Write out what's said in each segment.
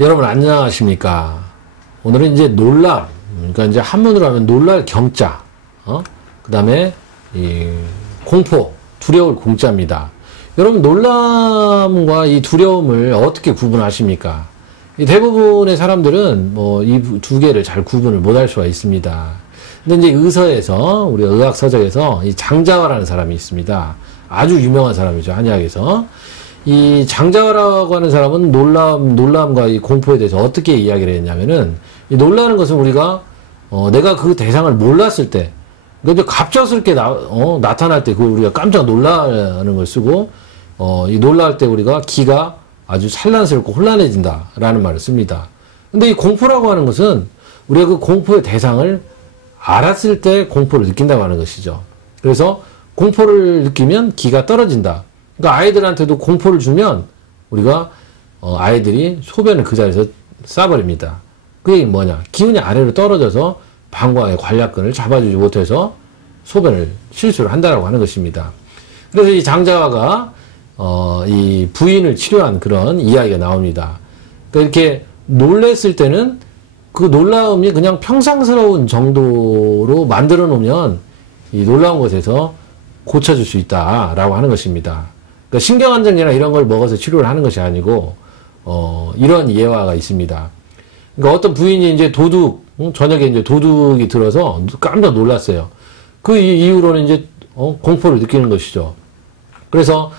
여러분 안녕하십니까? 오늘은 이제 놀람, 그러니까 이제 한문으로 하면 놀랄 경자, 어? 그 다음에 이 공포, 두려울 공자입니다. 여러분 놀람과 이 두려움을 어떻게 구분하십니까? 이 대부분의 사람들은 뭐 이 두 개를 잘 구분을 못 할 수가 있습니다. 근데 이제 의서에서 우리가 의학 서적에서 이 장자화라는 사람이 있습니다. 아주 유명한 사람이죠 한의학에서 이 장자화라고 하는 사람은 놀람 놀람과 이 공포에 대해서 어떻게 이야기를 했냐면은 이 놀라는 것은 우리가 어, 내가 그 대상을 몰랐을 때 그러니까 갑작스럽게 나, 어, 나타날 때 그 우리가 깜짝 놀라는 걸 쓰고 어, 이 놀랄 때 우리가 기가 아주 산란스럽고 혼란해진다라는 말을 씁니다. 근데 이 공포라고 하는 것은 우리가 그 공포의 대상을 알았을 때 공포를 느낀다고 하는 것이죠. 그래서 공포를 느끼면 기가 떨어진다. 그러니까 아이들한테도 공포를 주면 우리가 어, 아이들이 소변을 그 자리에서 싸버립니다. 그게 뭐냐? 기운이 아래로 떨어져서 방광의 관략근을 잡아주지 못해서 소변을 실수를 한다라고 하는 것입니다. 그래서 이 장자화가 어, 이 부인을 치료한 그런 이야기가 나옵니다. 그러니까 이렇게 놀랬을 때는 그 놀라움이 그냥 평상스러운 정도로 만들어 놓으면 이 놀라운 것에서 고쳐줄 수 있다라고 하는 것입니다. 그러니까 신경안정제나 이런 걸 먹어서 치료를 하는 것이 아니고 어, 이런 예화가 있습니다. 그러니까 어떤 부인이 이제 도둑 응? 저녁에 이제 도둑이 들어서 깜짝 놀랐어요. 그 이후로는 이제 어, 공포를 느끼는 것이죠. 그래서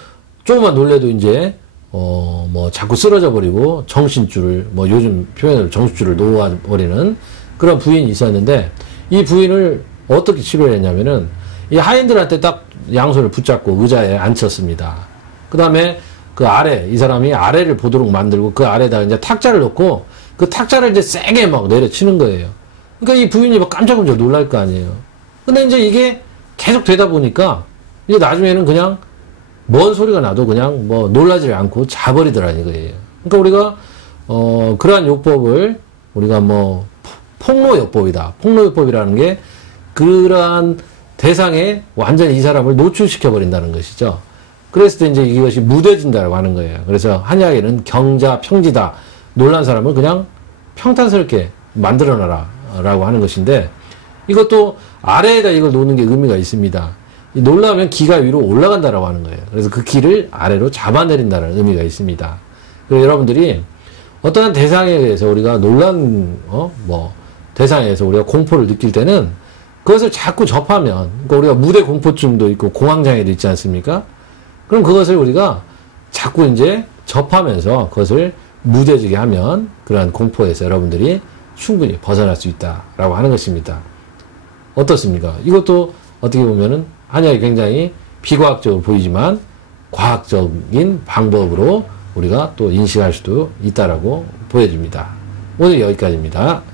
조금만 놀래도 이제 어 뭐 자꾸 쓰러져 버리고 정신줄을 뭐 요즘 표현으로 정신줄을 놓아 버리는 그런 부인이 있었는데 이 부인을 어떻게 치료를 했냐면은 이 하인들한테 딱 양손을 붙잡고 의자에 앉혔습니다. 그 다음에 그 아래 이 사람이 아래를 보도록 만들고 그 아래에다가 이제 탁자를 놓고 그 탁자를 이제 세게 막 내려치는 거예요. 그러니까 이 부인이 막 깜짝깜짝 놀랄 거 아니에요. 근데 이제 이게 계속 되다 보니까 이제 나중에는 그냥 뭔 소리가 나도 그냥 뭐 놀라지 않고 자버리더라는 거예요. 그러니까 우리가 어 그러한 요법을 우리가 뭐 폭로요법이다. 폭로요법이라는 게 그러한 대상에 완전히 이 사람을 노출시켜 버린다는 것이죠. 때 이제 이것이 무뎌진다고 하는 거예요. 그래서 한약에는 경자, 평지다. 놀란 사람을 그냥 평탄스럽게 만들어놔라. 라고 하는 것인데 이것도 아래에다 이걸 놓는 게 의미가 있습니다. 놀라면 기가 위로 올라간다라고 하는 거예요. 그래서 그 기를 아래로 잡아내린다는 의미가 있습니다. 그래서 여러분들이 어떠한 대상에 대해서 우리가 놀란 어 뭐 대상에서 우리가 공포를 느낄 때는 그것을 자꾸 접하면 그러니까 우리가 무대 공포증도 있고 공황장애도 있지 않습니까? 그럼 그것을 우리가 자꾸 이제 접하면서 그것을 무뎌지게 하면 그러한 공포에서 여러분들이 충분히 벗어날 수 있다라고 하는 것입니다. 어떻습니까? 이것도 어떻게 보면은 한약이 굉장히 비과학적으로 보이지만 과학적인 방법으로 우리가 또 인식할 수도 있다라고 보여집니다. 오늘 여기까지입니다.